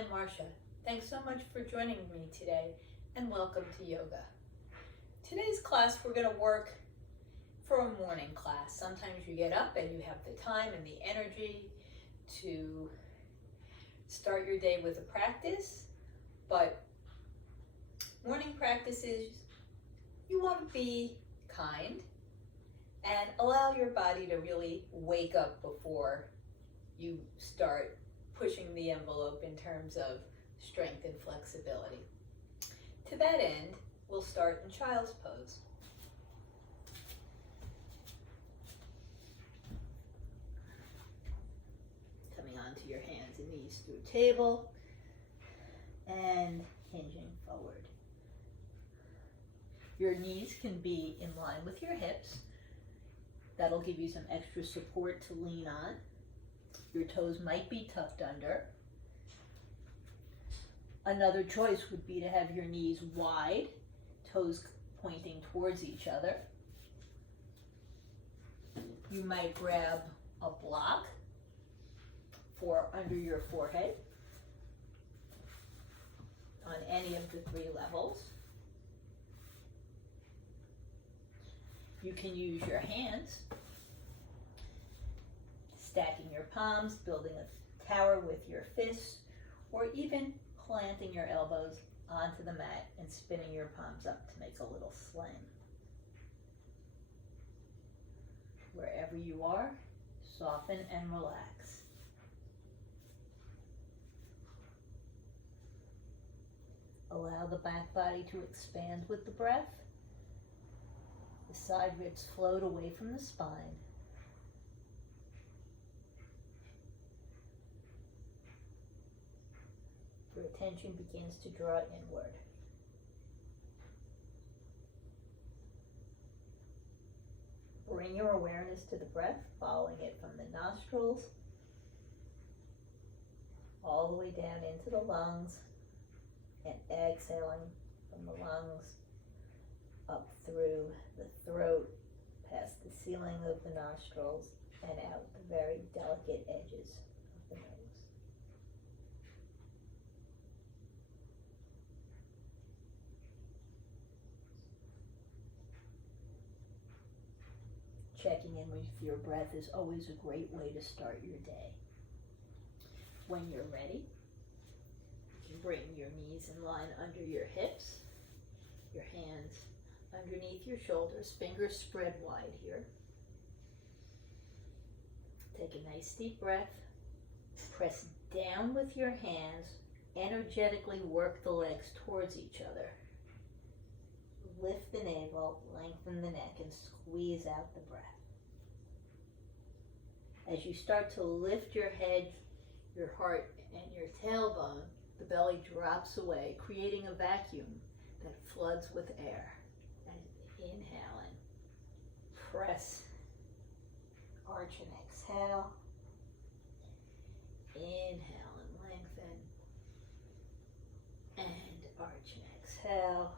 I'm Marcia. Thanks so much for joining me today and welcome to yoga. Today's class we're going to work for a morning class. Sometimes you get up and you have the time and the energy to start your day with a practice, but morning practices, you want to be kind and allow your body to really wake up before you start pushing the envelope in terms of strength and flexibility. To that end, we'll start in child's pose. Coming onto your hands and knees through table and hinging forward. Your knees can be in line with your hips. That'll give you some extra support to lean on. Your toes might be tucked under. Another choice would be to have your knees wide, toes pointing towards each other. You might grab a block for under your forehead on any of the 3 levels. You can use your hands, stacking your palms, building a tower with your fists, or even planting your elbows onto the mat and spinning your palms up to make a little sling. Wherever you are, soften and relax. Allow the back body to expand with the breath. The side ribs float away from the spine. Your attention begins to draw inward. Bring your awareness to the breath, following it from the nostrils, all the way down into the lungs, and exhaling from the lungs up through the throat, past the ceiling of the nostrils, and out the very delicate edges of the nose. Checking in with your breath is always a great way to start your day. When you're ready, you can bring your knees in line under your hips, your hands underneath your shoulders, fingers spread wide here. Take a nice deep breath. Press down with your hands. Energetically work the legs towards each other. Lift the navel, lengthen the neck, and squeeze out the breath. As you start to lift your head, your heart, and your tailbone, the belly drops away, creating a vacuum that floods with air. Inhaling, press, arch and exhale. Inhale and lengthen, and arch and exhale.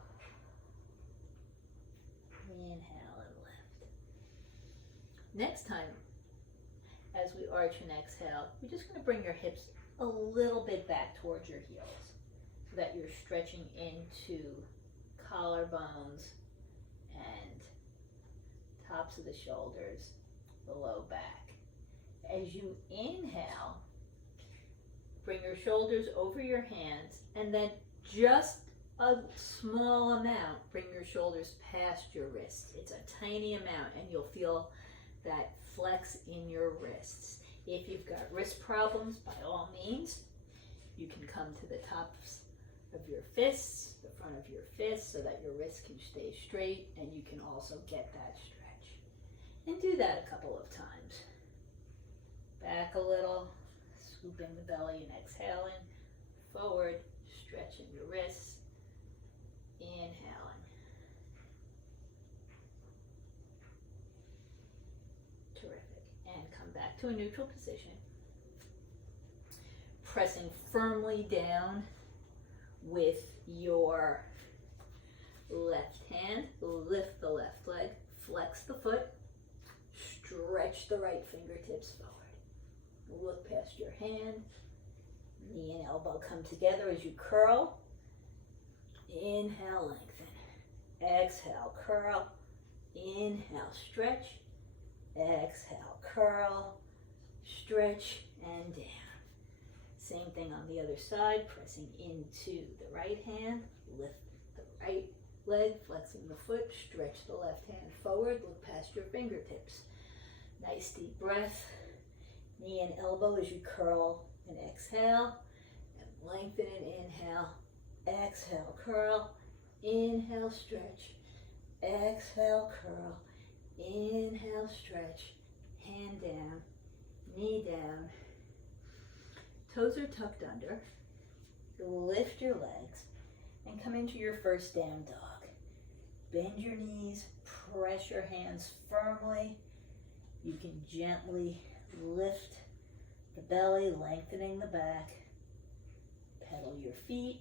Inhale and lift. Next time, as we arch and exhale, you're just going to bring your hips a little bit back towards your heels so that you're stretching into collarbones and tops of the shoulders, the low back. As you inhale, bring your shoulders over your hands, and then just a small amount, bring your shoulders past your wrists. It's a tiny amount, and you'll feel that flex in your wrists. If you've got wrist problems, by all means, you can come to the tops of your fists, the front of your fists, so that your wrists can stay straight, and you can also get that stretch. And do that a couple of times. Back a little, scooping the belly and exhaling, forward, stretching your wrists, inhaling. Terrific. And come back to a neutral position. Pressing firmly down with your left hand, lift the left leg, flex the foot, stretch the right fingertips forward. Look past your hand, Knee and elbow come together as you curl. Inhale, lengthen. Exhale, curl. Inhale, stretch. Exhale, curl, stretch, and down. Same thing on the other side, pressing into the right hand, lift the right leg, flexing the foot, stretch the left hand forward, look past your fingertips. Nice deep breath. Knee and elbow as you curl and exhale, and lengthen and inhale. Exhale, curl, inhale, stretch, exhale, curl, inhale, stretch, hand down, knee down, toes are tucked under, lift your legs, and come into your first down dog. Bend your knees, press your hands firmly. You can gently lift the belly, lengthening the back, pedal your feet,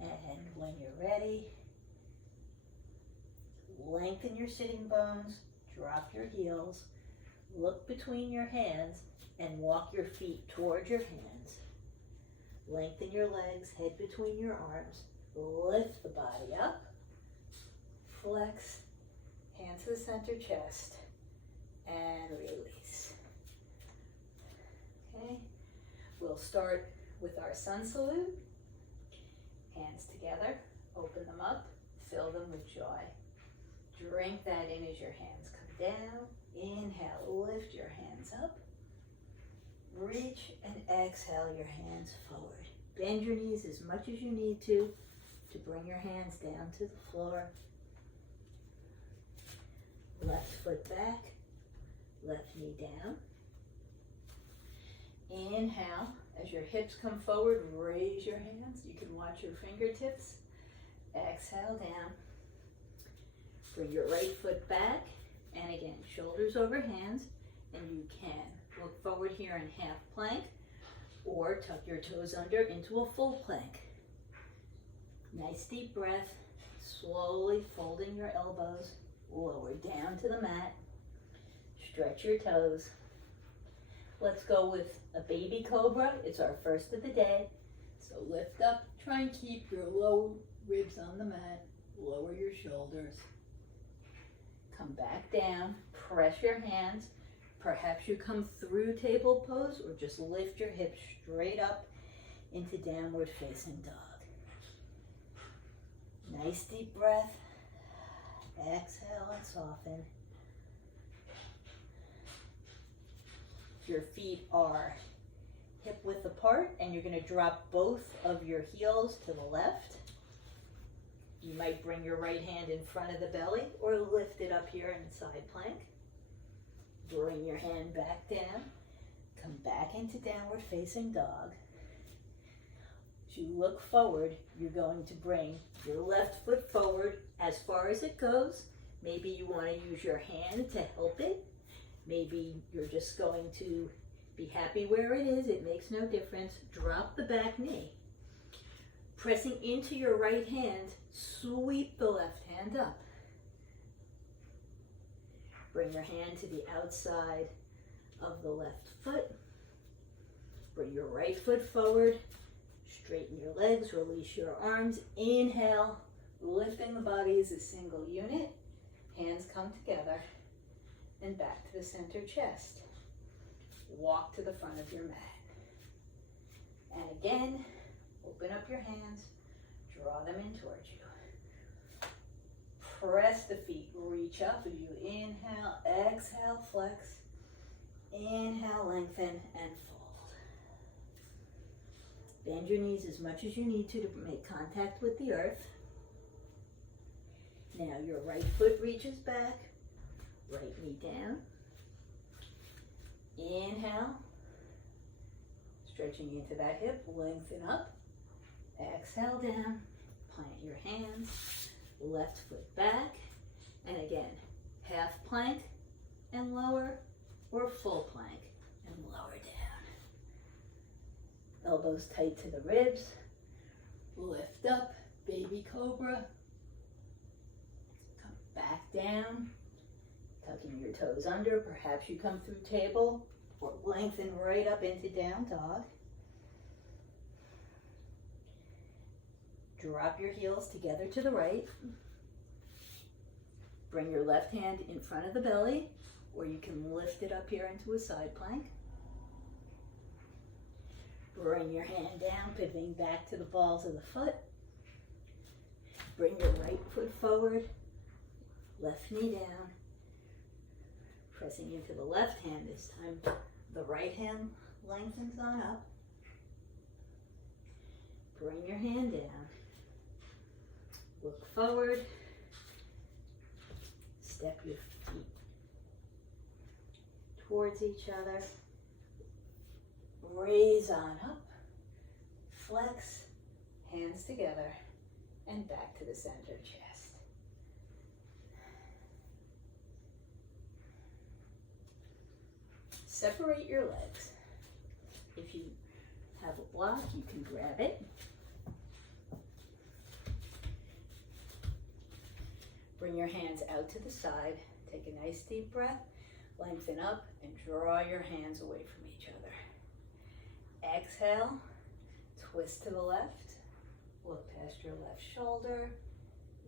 and when you're ready, lengthen your sitting bones, drop your heels, look between your hands, and walk your feet towards your hands. Lengthen your legs, head between your arms, lift the body up, flex, hand to the center chest, and release. Okay, we'll start with our sun salute. Hands together, open them up, fill them with joy. Drink that in as your hands come down. Inhale, lift your hands up. Reach and exhale your hands forward. Bend your knees as much as you need to bring your hands down to the floor. Left foot back, left knee down. Inhale, as your hips come forward, raise your hands. You can watch your fingertips. Exhale down. Bring your right foot back, and again, shoulders over hands, and you can look forward here in half plank, or tuck your toes under into a full plank. Nice deep breath, slowly folding your elbows, lower down to the mat, stretch your toes. Let's go with a baby cobra. It's our first of the day. So lift up, try and keep your low ribs on the mat, lower your shoulders. Come back down, press your hands. Perhaps you come through table pose or just lift your hips straight up into downward facing dog. Nice deep breath. Exhale and soften. Your feet are hip width apart, and you're going to drop both of your heels to the left. You might bring your right hand in front of the belly or lift it up here in side plank. Bring your hand back down. Come back into downward facing dog. As you look forward, you're going to bring your left foot forward as far as it goes. Maybe you want to use your hand to help it. Maybe you're just going to be happy where it is. It makes no difference. Drop the back knee. Pressing into your right hand, sweep the left hand up. Bring your hand to the outside of the left foot. Bring your right foot forward. Straighten your legs, release your arms. Inhale, lifting the body as a single unit. Hands come together. And back to the center chest. Walk to the front of your mat. And again, open up your hands, draw them in towards you. Press the feet, reach up as you inhale, exhale, flex. Inhale, lengthen, and fold. Bend your knees as much as you need to make contact with the earth. Now your right foot reaches back. Right knee down. Inhale. Stretching into that hip, lengthen up. Exhale down. Plant your hands. Left foot back. And again, half plank and lower, or full plank and lower down. Elbows tight to the ribs. Lift up, baby cobra. Come back down. Tucking your toes under, perhaps you come through table or lengthen right up into down dog. Drop your heels together to the right. Bring your left hand in front of the belly, or you can lift it up here into a side plank. Bring your hand down, pivoting back to the balls of the foot. Bring your right foot forward, left knee down. Pressing into the left hand this time. The right hand lengthens on up. Bring your hand down. Look forward. Step your feet towards each other. Raise on up. Flex. Hands together. And back to the center chest. Separate your legs. If you have a block, you can grab it. Bring your hands out to the side. Take a nice deep breath. Lengthen up and draw your hands away from each other. Exhale. Twist to the left. Look past your left shoulder.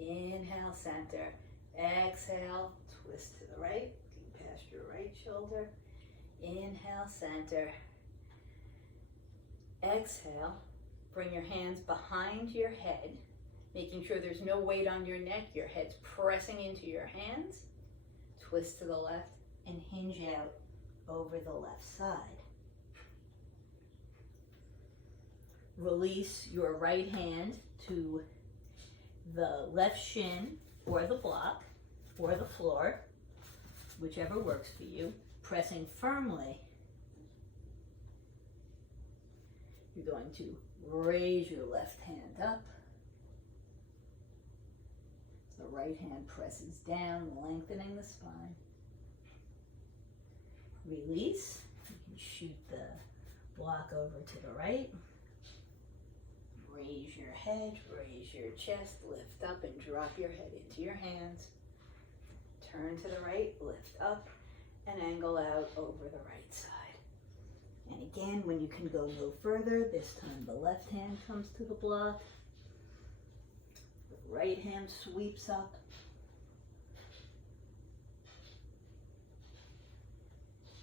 Inhale, center. Exhale. Twist to the right. Looking past your right shoulder. Inhale, center. Exhale. Bring your hands behind your head, making sure there's no weight on your neck. Your head's pressing into your hands. Twist to the left and hinge out over the left side. Release your right hand to the left shin or the block or the floor, whichever works for you. Pressing firmly, you're going to raise your left hand up. The right hand presses down, lengthening the spine. Release. You can shoot the block over to the right. Raise your head, raise your chest, lift up and drop your head into your hands. Turn to the right, lift up, and angle out over the right side. And again, when you can go no further, this time the left hand comes to the block. The right hand sweeps up.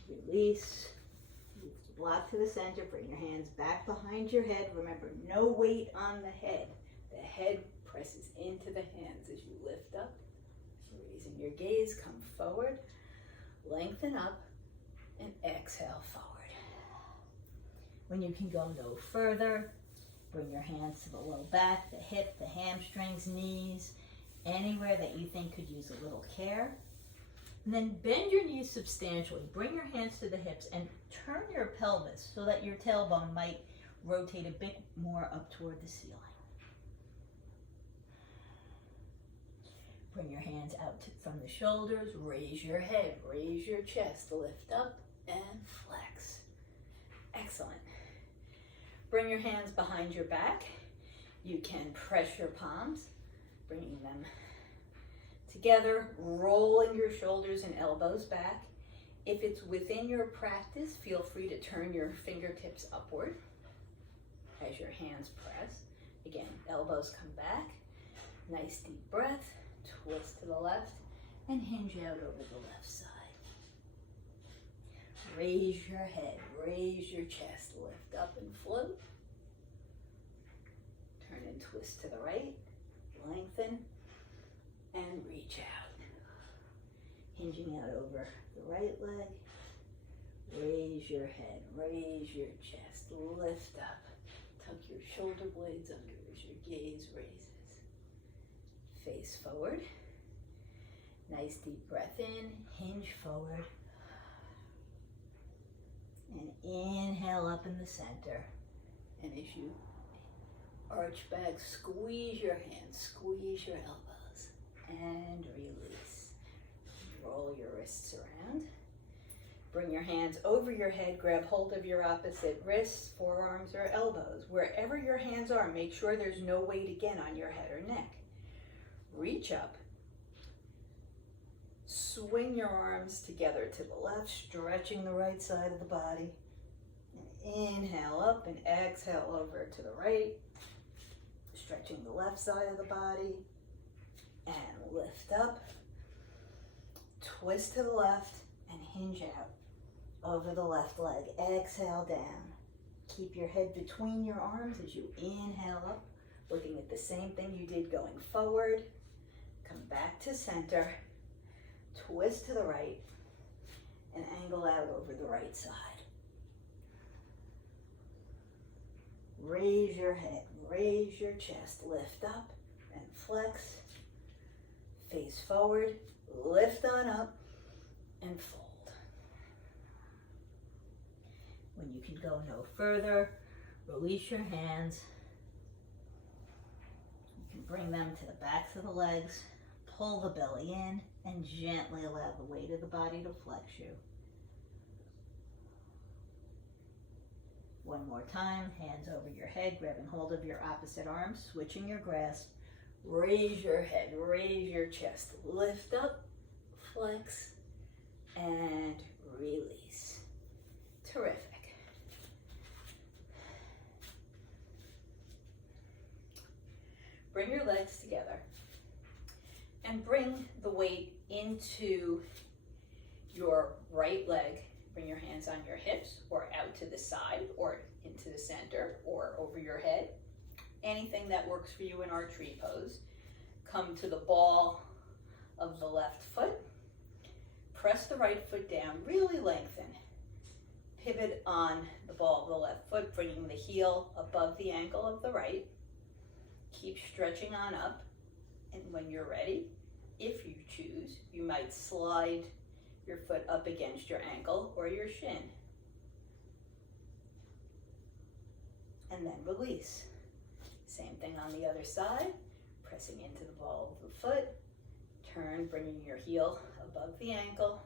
Release. Move the block to the center. Bring your hands back behind your head. Remember, no weight on the head. The head presses into the hands as you lift up. Raising your gaze, come forward. Lengthen up and exhale forward. When you can go no further, bring your hands to the low back, the hip, the hamstrings, knees, anywhere that you think could use a little care. And then bend your knees substantially. Bring your hands to the hips and turn your pelvis so that your tailbone might rotate a bit more up toward the ceiling. Bring your hands out from the shoulders, raise your head, raise your chest, lift up and flex. Excellent. Bring your hands behind your back. You can press your palms, bringing them together, rolling your shoulders and elbows back. If it's within your practice, feel free to turn your fingertips upward as your hands press. Again, elbows come back. Nice deep breath. Twist to the left and hinge out over the left side. Raise your head, raise your chest, lift up and float. Turn and twist to the right, lengthen and reach out. Hinging out over the right leg. Raise your head, raise your chest, lift up. Tuck your shoulder blades under as your gaze raises. Face forward. Nice deep breath in, hinge forward. And inhale up in the center. And as you arch back, squeeze your hands, squeeze your elbows, and release. Roll your wrists around. Bring your hands over your head, grab hold of your opposite wrists, forearms, or elbows. Wherever your hands are, make sure there's no weight again on your head or neck. Reach up, swing your arms together to the left, stretching the right side of the body. And inhale up and exhale over to the right, stretching the left side of the body. And lift up, twist to the left, and hinge out over the left leg. Exhale down. Keep your head between your arms as you inhale up, looking at the same thing you did going forward. Come back to center, twist to the right, and angle out over the right side. Raise your head, raise your chest, lift up and flex. Face forward, lift on up, and fold. When you can go no further, release your hands. You can bring them to the backs of the legs, pull the belly in, and gently allow the weight of the body to flex you. One more time, hands over your head, grabbing hold of your opposite arm, switching your grasp. Raise your head, raise your chest, lift up, flex, and release. Terrific. Bring your legs together and bring the weight into your right leg. Bring your hands on your hips or out to the side or into the center or over your head. Anything that works for you in our tree pose. Come to the ball of the left foot. Press the right foot down, really lengthen. Pivot on the ball of the left foot, bringing the heel above the ankle of the right. Keep stretching on up. And when you're ready, if you choose, you might slide your foot up against your ankle or your shin. And then release. Same thing on the other side, pressing into the ball of the foot, turn, bringing your heel above the ankle,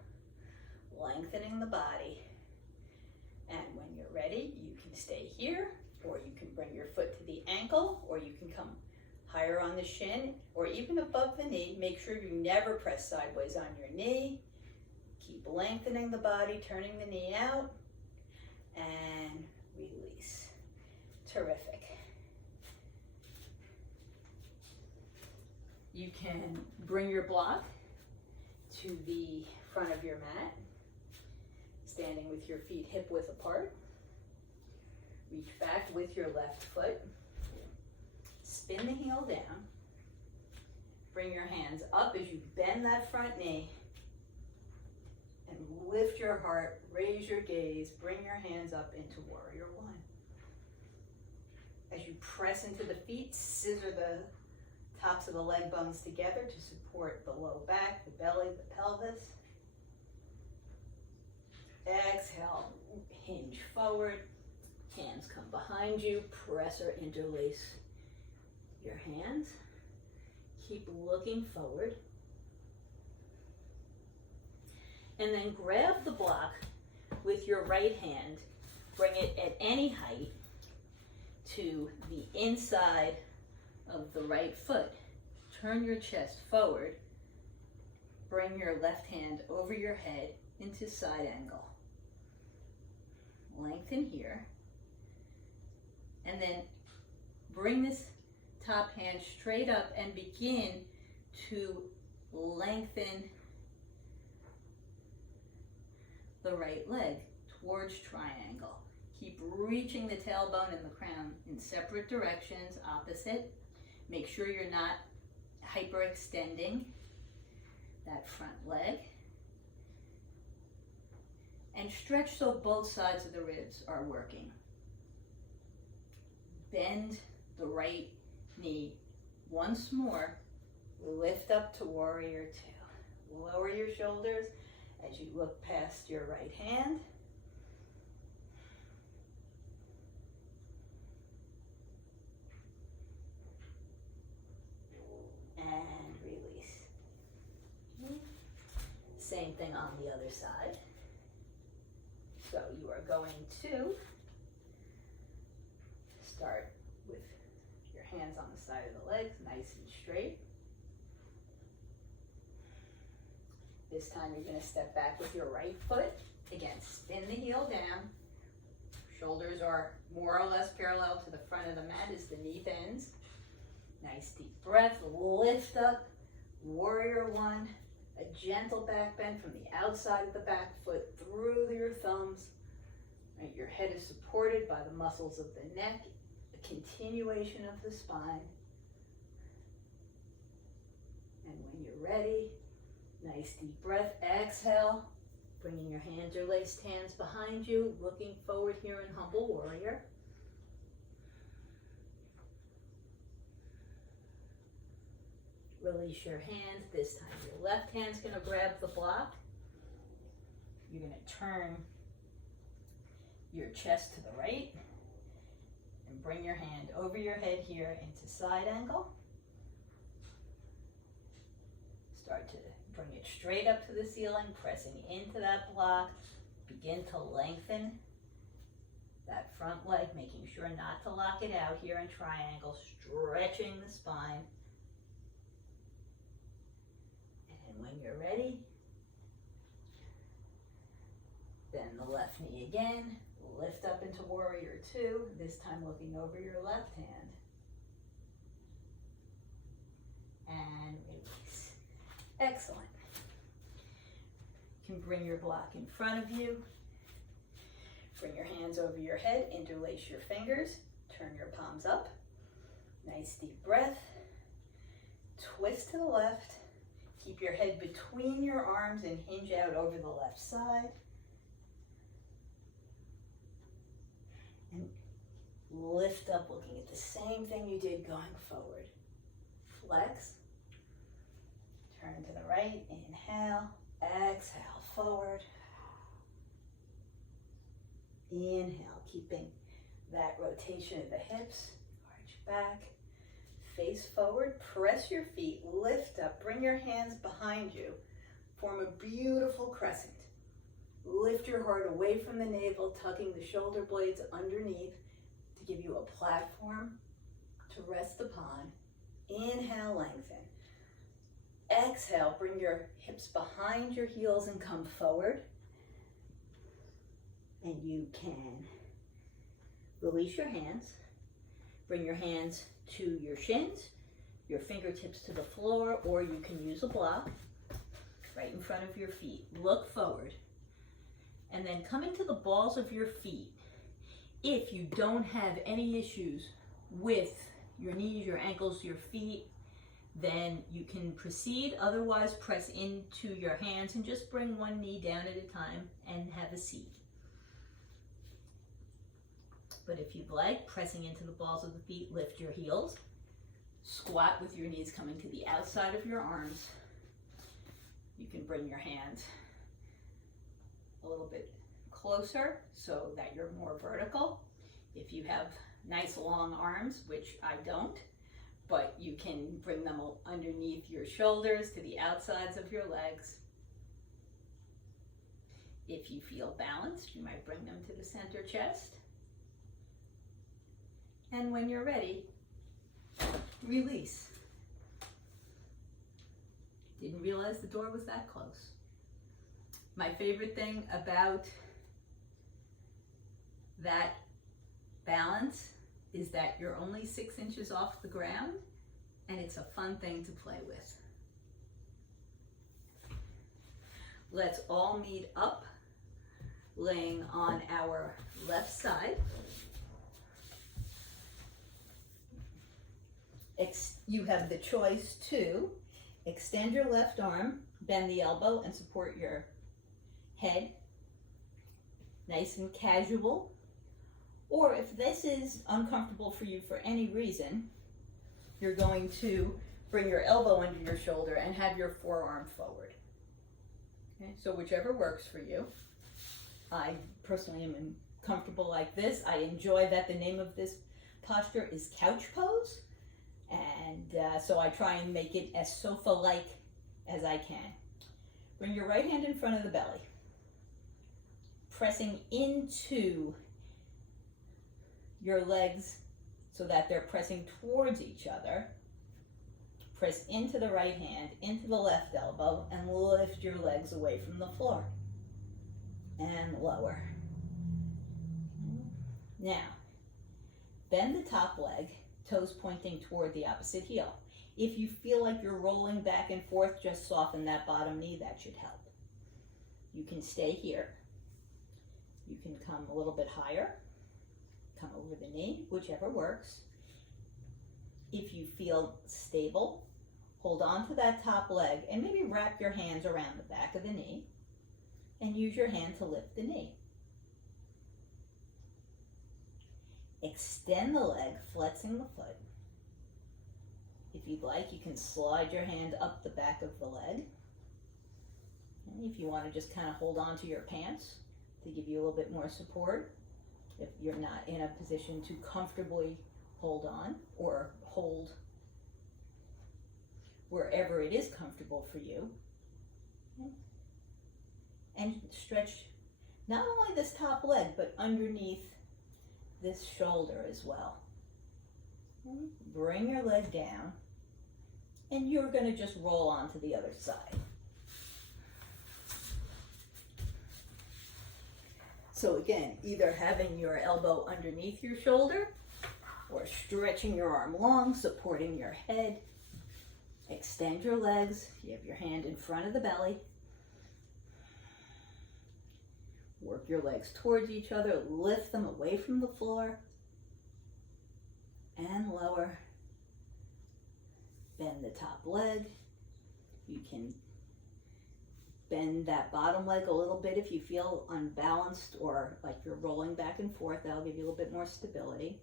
lengthening the body. And when you're ready, you can stay here, or you can bring your foot to the ankle, or you can come higher on the shin, or even above the knee. Make sure you never press sideways on your knee. Keep lengthening the body, turning the knee out, and release. Terrific. You can bring your block to the front of your mat, standing with your feet hip width apart. Reach back with your left foot. Spin the heel down. Bring your hands up as you bend that front knee. And lift your heart, raise your gaze, bring your hands up into Warrior One. As you press into the feet, scissor the tops of the leg bones together to support the low back, the belly, the pelvis. Exhale, hinge forward, hands come behind you, press or interlace your hands. Keep looking forward. And then grab the block with your right hand, bring it at any height to the inside of the right foot. Turn your chest forward. Bring your left hand over your head into side angle. Lengthen here. And then bring this top hand straight up and begin to lengthen the right leg towards triangle. Keep reaching the tailbone and the crown in separate directions, opposite. Make sure you're not hyperextending that front leg. And stretch so both sides of the ribs are working. Bend the right knee once more. Lift up to Warrior Two. Lower your shoulders as you look past your right hand. And release. Same thing on the other side. So you are going to start with your hands on the side of the legs, nice and straight. This time you're gonna step back with your right foot. Again, spin the heel down. Shoulders are more or less parallel to the front of the mat as the knee bends. Nice deep breath, lift up, warrior one. A gentle back bend from the outside of the back foot through your thumbs. Right, your head is supported by the muscles of the neck, a continuation of the spine. And when you're ready, nice deep breath, exhale, bringing your hands or laced hands behind you, looking forward here in humble warrior. Release your hands. This time your left hand's going to grab the block. You're going to turn your chest to the right and bring your hand over your head here into side angle. Start to bring it straight up to the ceiling, pressing into that block. Begin to lengthen that front leg, making sure not to lock it out here in triangle, stretching the spine. And when you're ready, bend the left knee again, lift up into warrior two, this time looking over your left hand. And release. Excellent. You can bring your block in front of you. Bring your hands over your head, interlace your fingers, turn your palms up. Nice deep breath. Twist to the left. Keep your head between your arms and hinge out over the left side. And lift up, looking at the same thing you did going forward. Flex. Turn to the right, inhale, exhale, forward. Inhale, keeping that rotation of the hips, arch back, face forward, press your feet, lift up, bring your hands behind you, form a beautiful crescent. Lift your heart away from the navel, tucking the shoulder blades underneath to give you a platform to rest upon. Inhale, lengthen. Exhale, bring your hips behind your heels and come forward. And you can release your hands. Bring your hands to your shins, your fingertips to the floor, or you can use a block right in front of your feet. Look forward. And then come into the balls of your feet. If you don't have any issues with your knees, your ankles, your feet, then you can proceed. Otherwise, press into your hands and just bring one knee down at a time and have a seat. But if you'd like, pressing into the balls of the feet, lift your heels. Squat with your knees coming to the outside of your arms. You can bring your hands a little bit closer so that you're more vertical. If you have nice long arms, which I don't, but you can bring them underneath your shoulders to the outsides of your legs. If you feel balanced, you might bring them to the center chest. And when you're ready, release. Didn't realize the door was that close. My favorite thing about that balance is that you're only 6 inches off the ground, and it's a fun thing to play with. Let's all meet up, laying on our left side. You have the choice to extend your left arm, bend the elbow, and support your head. Nice and casual. Or if this is uncomfortable for you for any reason, you're going to bring your elbow under your shoulder and have your forearm forward. Okay, so whichever works for you. I personally am comfortable like this. I enjoy that the name of this posture is couch pose. And so I try and make it as sofa-like as I can. Bring your right hand in front of the belly. Pressing into your legs so that they're pressing towards each other. Press into the right hand, into the left elbow, and lift your legs away from the floor. And lower. Now, bend the top leg, toes pointing toward the opposite heel. If you feel like you're rolling back and forth, just soften that bottom knee. That should help. You can stay here. You can come a little bit higher, come over the knee, whichever works. If you feel stable, hold on to that top leg and maybe wrap your hands around the back of the knee and use your hand to lift the knee. Extend the leg, flexing the foot. If you'd like, you can slide your hand up the back of the leg. And if you want to just kind of hold on to your pants to give you a little bit more support, if you're not in a position to comfortably hold on or hold wherever it is comfortable for you. And stretch not only this top leg, but underneath this shoulder as well. Bring your leg down, and you're going to just roll onto the other side. So again, either having your elbow underneath your shoulder or stretching your arm long, supporting your head. Extend your legs. You have your hand in front of the belly. Work your legs towards each other. Lift them away from the floor. And lower. Bend the top leg. You can bend that bottom leg a little bit if you feel unbalanced or like you're rolling back and forth. That'll give you a little bit more stability.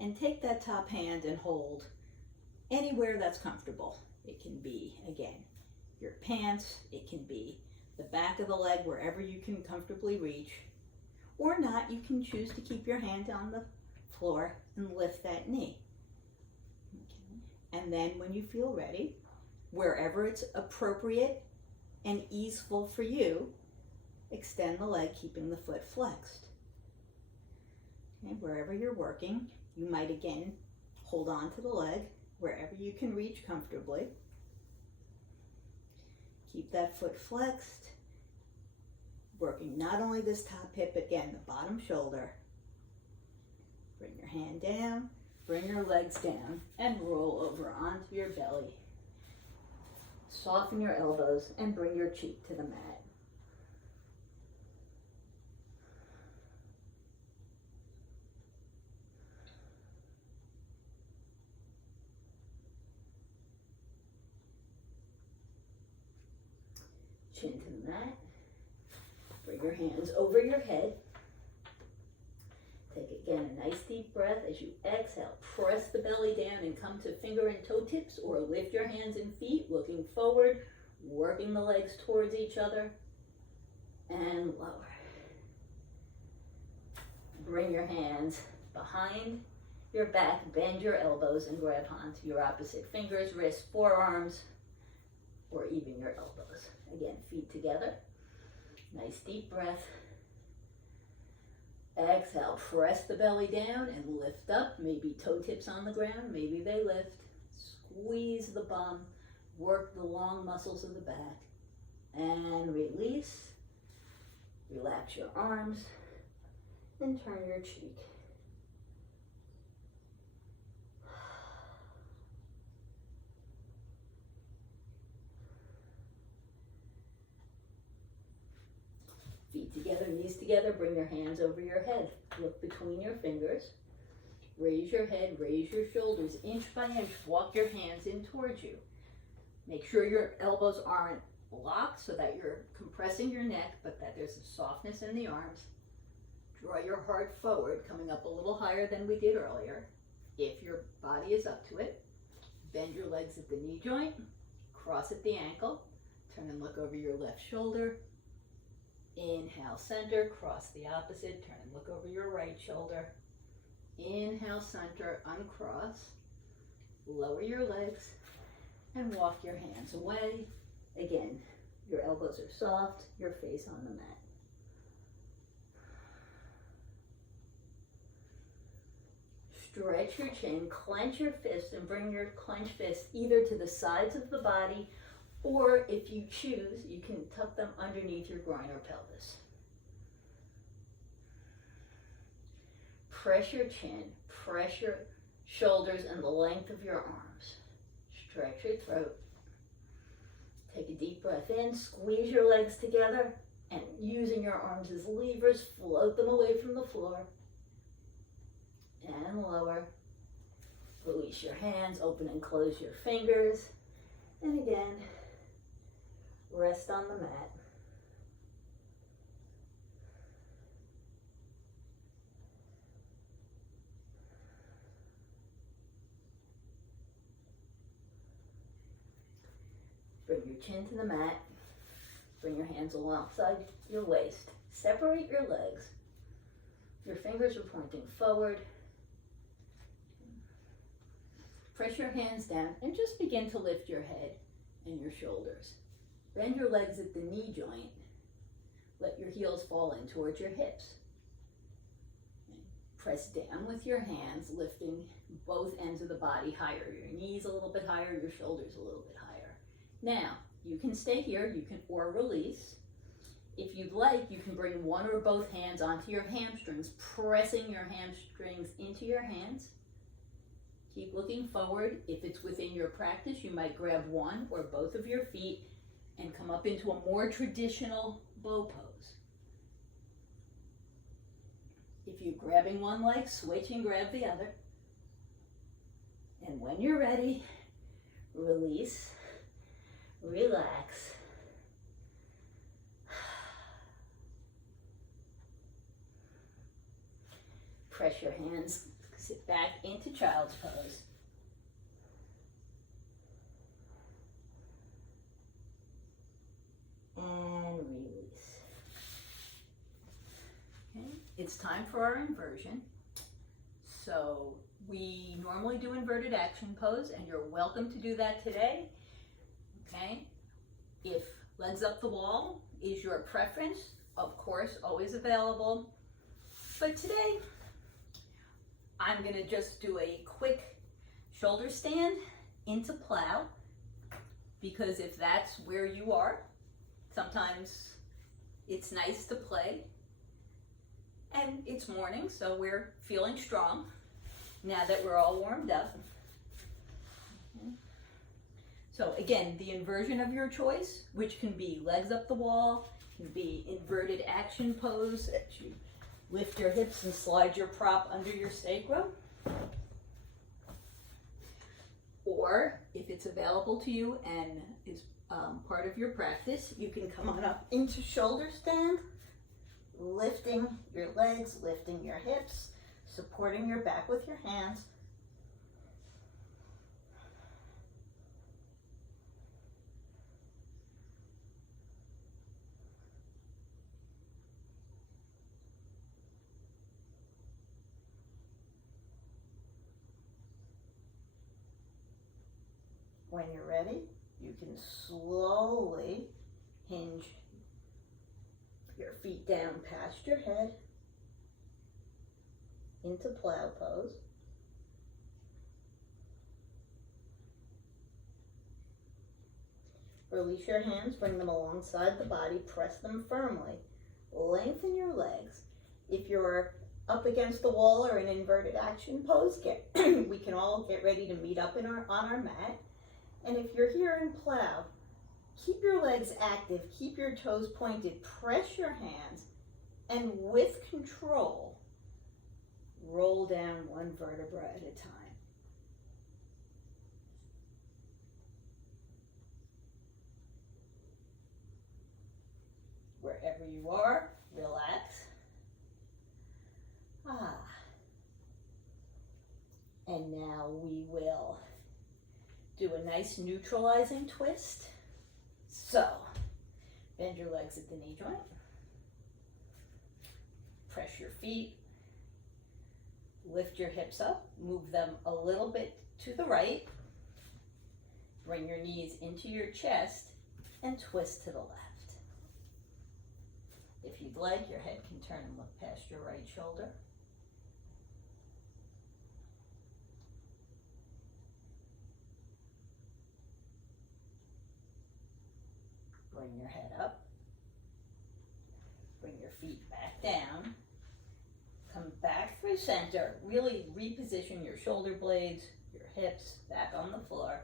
And take that top hand and hold anywhere that's comfortable. It can be, again, your pants. It can be the back of the leg, wherever you can comfortably reach. Or not, you can choose to keep your hand on the floor and lift that knee. Okay. And then when you feel ready, wherever it's appropriate and easeful for you, extend the leg, keeping the foot flexed. Okay, wherever you're working, you might again hold on to the leg wherever you can reach comfortably. Keep that foot flexed, working not only this top hip, but again, the bottom shoulder. Bring your hand down, bring your legs down, and roll over onto your belly. Soften your elbows and bring your cheek to the mat. Chin to the mat. Bring your hands over your head. Take again a nice deep breath. As you exhale, press the belly down and come to finger and toe tips, or lift your hands and feet looking forward, working the legs towards each other, and lower. Bring your hands behind your back, bend your elbows and grab onto your opposite fingers, wrists, forearms, or even your elbows. Again, feet together. Nice deep breath. Exhale, press the belly down and lift up. Maybe toe tips on the ground, maybe they lift. Squeeze the bum, work the long muscles of the back, and release. Relax your arms and turn your cheek. Feet together, knees together, bring your hands over your head. Look between your fingers. Raise your head, raise your shoulders, inch by inch, walk your hands in towards you. Make sure your elbows aren't locked so that you're compressing your neck, but that there's a softness in the arms. Draw your heart forward, coming up a little higher than we did earlier. If your body is up to it, bend your legs at the knee joint, cross at the ankle, turn and look over your left shoulder. Inhale, center, cross the opposite, turn and look over your right shoulder. Inhale, center, uncross, lower your legs, and walk your hands away. Again, your elbows are soft, your face on the mat. Stretch your chin, clench your fist, and bring your clenched fist either to the sides of the body, or if you choose, you can tuck them underneath your groin or pelvis. Press your chin, press your shoulders and the length of your arms. Stretch your throat. Take a deep breath in, squeeze your legs together, and using your arms as levers, float them away from the floor. And lower. Release your hands, open and close your fingers. And again, rest on the mat. Bring your chin to the mat. Bring your hands alongside your waist. Separate your legs. Your fingers are pointing forward. Press your hands down and just begin to lift your head and your shoulders. Bend your legs at the knee joint. Let your heels fall in towards your hips. Press down with your hands, lifting both ends of the body higher. Your knees a little bit higher, your shoulders a little bit higher. Now, you can stay here, you can or release. If you'd like, you can bring one or both hands onto your hamstrings, pressing your hamstrings into your hands. Keep looking forward. If it's within your practice, you might grab one or both of your feet and come up into a more traditional bow pose. If you're grabbing one leg, switch and grab the other. And when you're ready, release, relax. Press your hands, sit back into child's pose. And release. Okay, it's time for our inversion. So we normally do inverted action pose, and you're welcome to do that today. Okay, if legs up the wall is your preference, of course, always available. But today, I'm gonna just do a quick shoulder stand into plow, because if that's where you are, sometimes it's nice to play. And it's morning, so we're feeling strong now that we're all warmed up. So again, the inversion of your choice, which can be legs up the wall, can be inverted action pose that you lift your hips and slide your prop under your sacrum. Or if it's available to you and is part of your practice, you can come on up into shoulder stand, lifting your legs, lifting your hips, supporting your back with your hands. When you're ready, you can slowly hinge your feet down past your head into plow pose. Release your hands, bring them alongside the body, press them firmly. Lengthen your legs. If you're up against the wall or in inverted action pose, we can all get ready to meet up on our mat. And if you're here in plow, keep your legs active, keep your toes pointed, press your hands, and with control, roll down one vertebra at a time. Wherever you are, relax. And now we will do a nice neutralizing twist. So, bend your legs at the knee joint. Press your feet. Lift your hips up. Move them a little bit to the right. Bring your knees into your chest and twist to the left. If you'd like, your head can turn and look past your right shoulder. bring your head up. Bring your feet back down. Come back through center. Really reposition your shoulder blades, your hips back on the floor.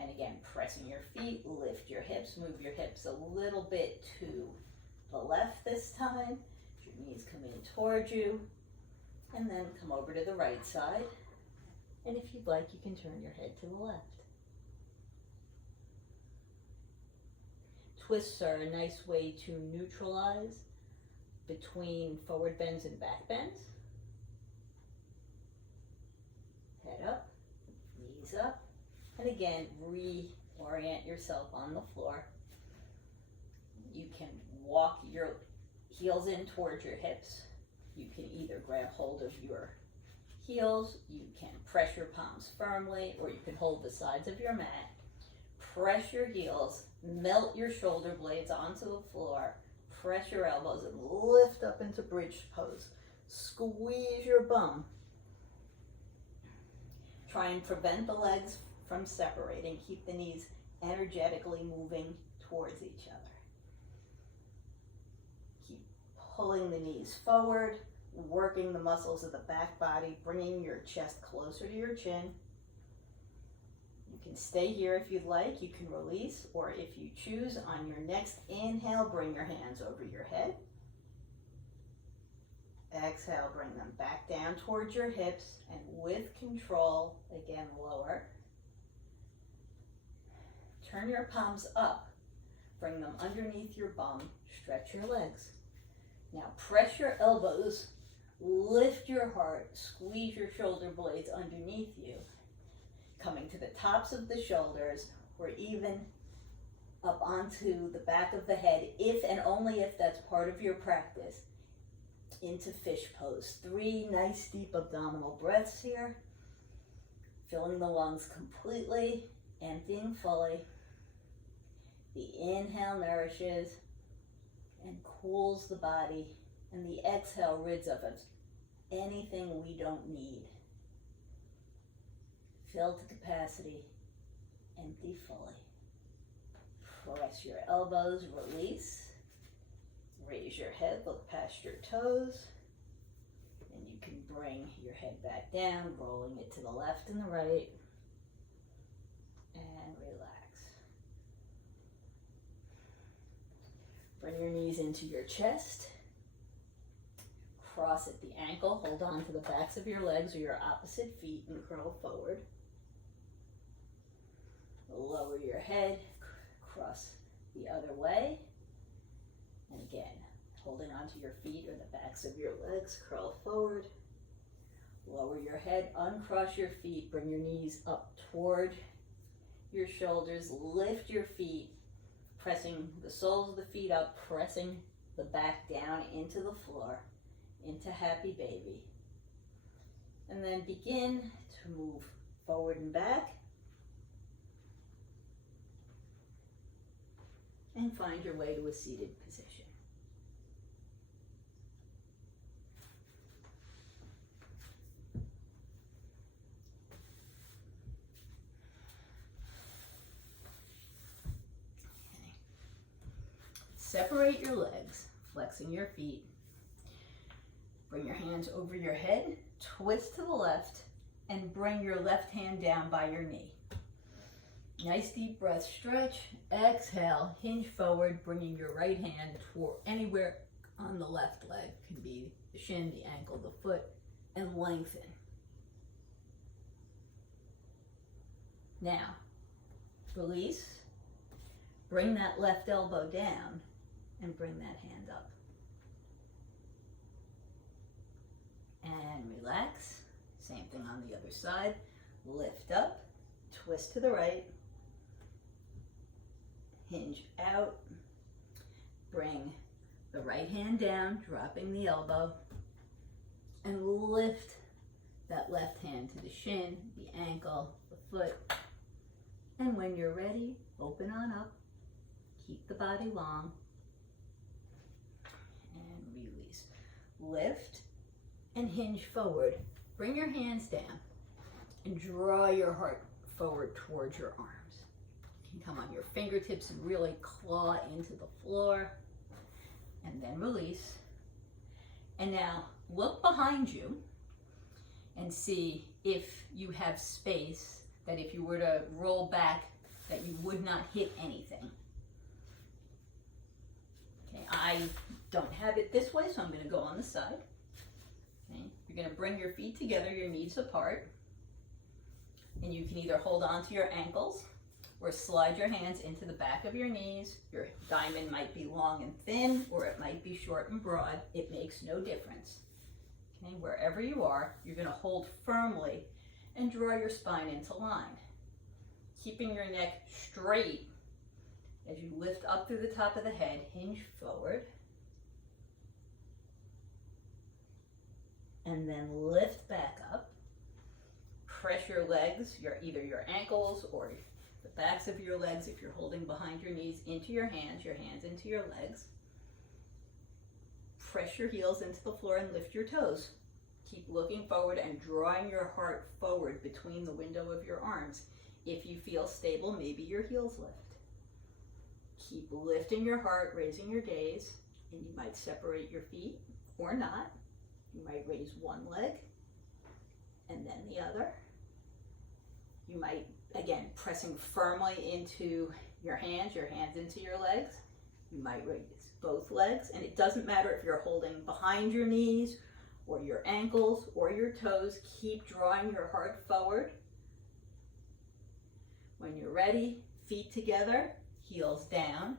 And again, pressing your feet, lift your hips, move your hips a little bit to the left this time. Your knees come in towards you. And then come over to the right side. And if you'd like, you can turn your head to the left. Twists are a nice way to neutralize between forward bends and back bends. Head up, knees up, and again, reorient yourself on the floor. You can walk your heels in towards your hips. You can either grab hold of your heels, you can press your palms firmly, or you can hold the sides of your mat. Press your heels, melt your shoulder blades onto the floor, press your elbows and lift up into bridge pose. Squeeze your bum. Try and prevent the legs from separating. Keep the knees energetically moving towards each other. Keep pulling the knees forward, working the muscles of the back body, bringing your chest closer to your chin. You can stay here if you'd like. You can release, or if you choose, on your next inhale, bring your hands over your head. Exhale, bring them back down towards your hips, and with control, again, lower. Turn your palms up. Bring them underneath your bum. Stretch your legs. Now press your elbows, lift your heart, squeeze your shoulder blades underneath you, coming to the tops of the shoulders, or even up onto the back of the head, if and only if that's part of your practice, into fish pose. 3 nice deep abdominal breaths here, filling the lungs completely, emptying fully. The inhale nourishes and cools the body, and the exhale rids of us anything we don't need. Fill to capacity, empty fully. Press your elbows, release. Raise your head, look past your toes. And you can bring your head back down, rolling it to the left and the right. And relax. Bring your knees into your chest. Cross at the ankle, hold on to the backs of your legs or your opposite feet and curl forward. Lower your head, cross the other way. And again, holding onto your feet or the backs of your legs, curl forward. Lower your head, uncross your feet, bring your knees up toward your shoulders, lift your feet, pressing the soles of the feet up, pressing the back down into the floor, into happy baby. And then begin to move forward and back. And find your way to a seated position. Okay. Separate your legs, flexing your feet. Bring your hands over your head, twist to the left, and bring your left hand down by your knee. Nice deep breath, stretch, exhale, hinge forward, bringing your right hand toward anywhere on the left leg. Can be the shin, the ankle, the foot, and lengthen. Now, release, bring that left elbow down, and bring that hand up. And relax, same thing on the other side. Lift up, twist to the right, hinge out, bring the right hand down, dropping the elbow, and lift that left hand to the shin, the ankle, the foot. And when you're ready, open on up, keep the body long, and release. Lift and hinge forward. Bring your hands down and draw your heart forward towards your arms. You come on your fingertips and really claw into the floor, and then release. And now look behind you and see if you have space that if you were to roll back that you would not hit anything. Okay, I don't have it this way, so I'm going to go on the side. Okay, you're going to bring your feet together, your knees apart, and you can either hold on to your ankles or slide your hands into the back of your knees. Your diamond might be long and thin, or it might be short and broad. It makes no difference. Okay, wherever you are, you're going to hold firmly and draw your spine into line, keeping your neck straight as you lift up through the top of the head, hinge forward, and then lift back up. Press your legs, either your ankles or the backs of your legs, if you're holding behind your knees, into your hands into your legs. Press your heels into the floor and lift your toes. Keep looking forward and drawing your heart forward between the window of your arms. If you feel stable, maybe your heels lift. Keep lifting your heart, raising your gaze, and you might separate your feet or not. You might raise one leg and then the other. You might, again, pressing firmly into your hands into your legs. You might raise both legs, and it doesn't matter if you're holding behind your knees or your ankles or your toes. Keep drawing your heart forward. When you're ready, feet together, heels down.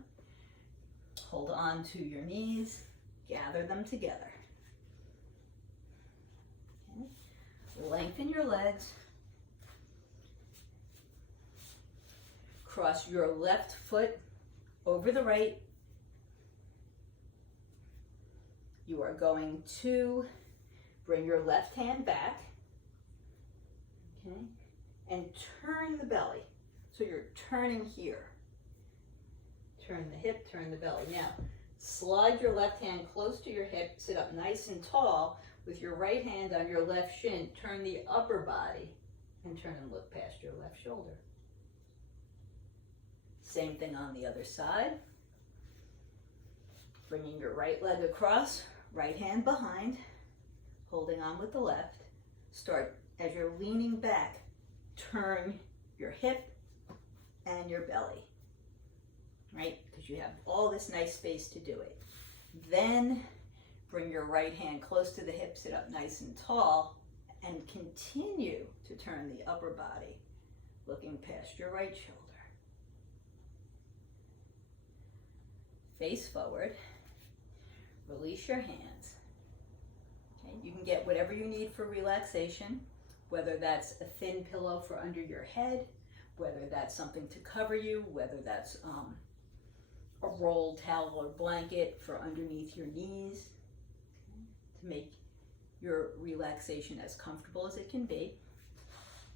Hold on to your knees, gather them together. Okay. Lengthen your legs. Cross your left foot over the right. You are going to bring your left hand back, okay, and turn the belly. So you're turning here. Turn the hip, turn the belly. Now, slide your left hand close to your hip, sit up nice and tall with your right hand on your left shin. Turn the upper body and turn and look past your left shoulder. Same thing on the other side. Bringing your right leg across, right hand behind, holding on with the left. Start as you're leaning back, turn your hip and your belly, right? Because you have all this nice space to do it. Then bring your right hand close to the hip, sit up nice and tall, and continue to turn the upper body, looking past your right shoulder. Face forward, release your hands. Okay, you can get whatever you need for relaxation, whether that's a thin pillow for under your head, whether that's something to cover you, whether that's a rolled towel or blanket for underneath your knees, to make your relaxation as comfortable as it can be.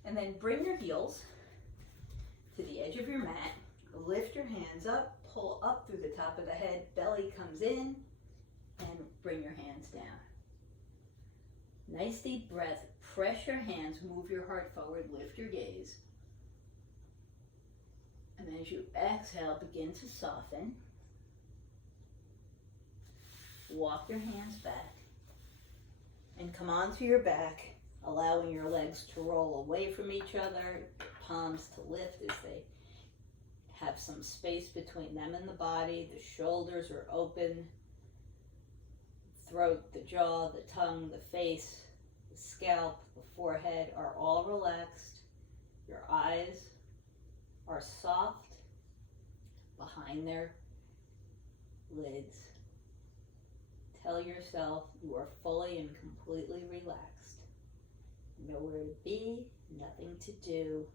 And then bring your heels to the edge of your mat, lift your hands up, pull up through the top of the head, belly comes in, and bring your hands down. Nice deep breath, press your hands, move your heart forward, lift your gaze. And as you exhale, begin to soften. Walk your hands back and come onto your back, allowing your legs to roll away from each other, palms to lift as they have some space between them and the body. The shoulders are open, throat, the jaw, the tongue, the face, the scalp, the forehead are all relaxed. Your eyes are soft behind their lids. Tell yourself you are fully and completely relaxed. Nowhere to be, nothing to do.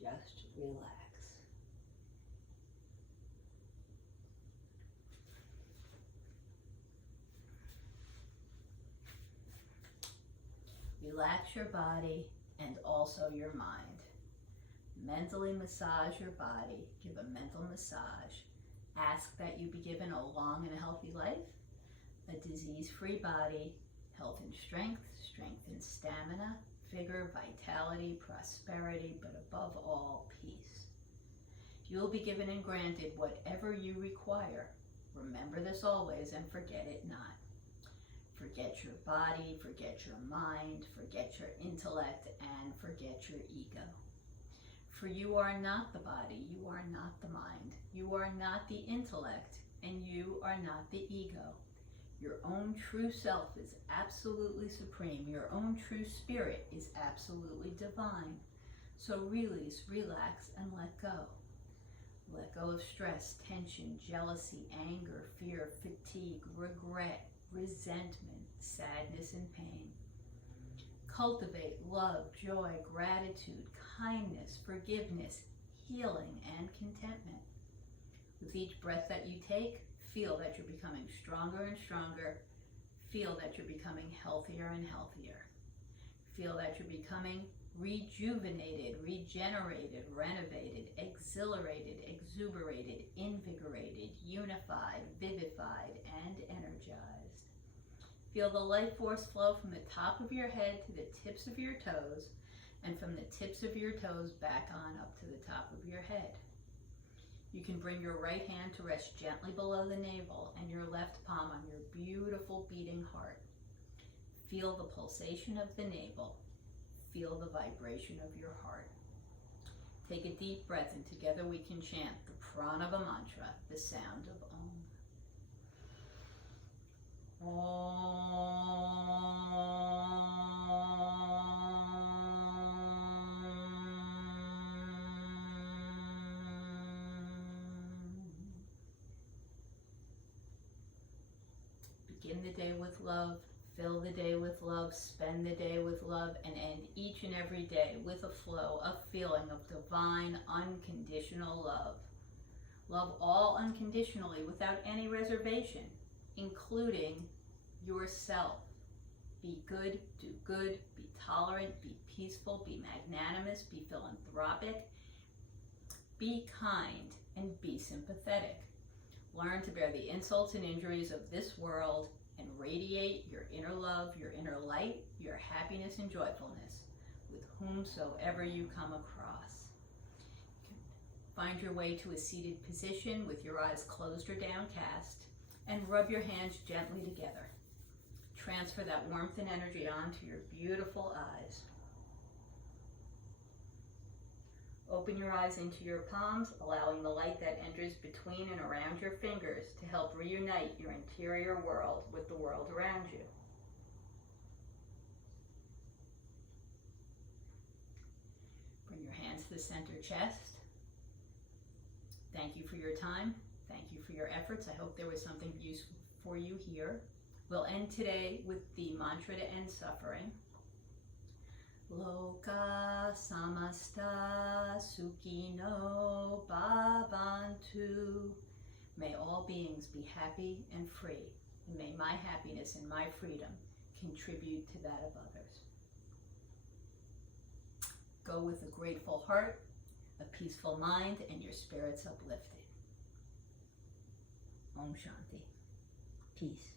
Just relax. Relax your body and also your mind. Mentally massage your body. Give a mental massage. Ask that you be given a long and healthy life, a disease-free body, health and strength, strength and stamina, vigor, vitality, prosperity, but above all, peace. You will be given and granted whatever you require. Remember this always and forget it not. Forget your body, forget your mind, forget your intellect, and forget your ego. For you are not the body, you are not the mind, you are not the intellect, and you are not the ego. Your own true self is absolutely supreme. Your own true spirit is absolutely divine. So release, relax, and let go. Let go of stress, tension, jealousy, anger, fear, fatigue, regret, resentment, sadness, and pain. Cultivate love, joy, gratitude, kindness, forgiveness, healing, and contentment. With each breath that you take, feel that you're becoming stronger and stronger. Feel that you're becoming healthier and healthier. Feel that you're becoming rejuvenated, regenerated, renovated, exhilarated, exuberated, invigorated, unified, vivified, and energized. Feel the life force flow from the top of your head to the tips of your toes, and from the tips of your toes back on up to the top of your head. You can bring your right hand to rest gently below the navel and your left palm on your beautiful beating heart. Feel the pulsation of the navel. Feel the vibration of your heart. Take a deep breath and together we can chant the pranava mantra, the sound of Om. Begin the day with love, fill the day with love, spend the day with love, and end each and every day with a flow, a feeling of divine, unconditional love. Love all unconditionally without any reservation, including yourself. Be good, do good, be tolerant, be peaceful, be magnanimous, be philanthropic, be kind, and be sympathetic. Learn to bear the insults and injuries of this world and radiate your inner love, your inner light, your happiness and joyfulness with whomsoever you come across. You can find your way to a seated position with your eyes closed or downcast and rub your hands gently together. Transfer that warmth and energy onto your beautiful eyes. Open your eyes into your palms, allowing the light that enters between and around your fingers to help reunite your interior world with the world around you. Bring your hands to the center chest. Thank you for your time. Thank you for your efforts. I hope there was something useful for you here. We'll end today with the mantra to end suffering. Loka samasta sukhino bhavantu. May all beings be happy and free, and may my happiness and my freedom contribute to that of others. Go with a grateful heart, a peaceful mind, and your spirits uplifted. Om Shanti. Peace.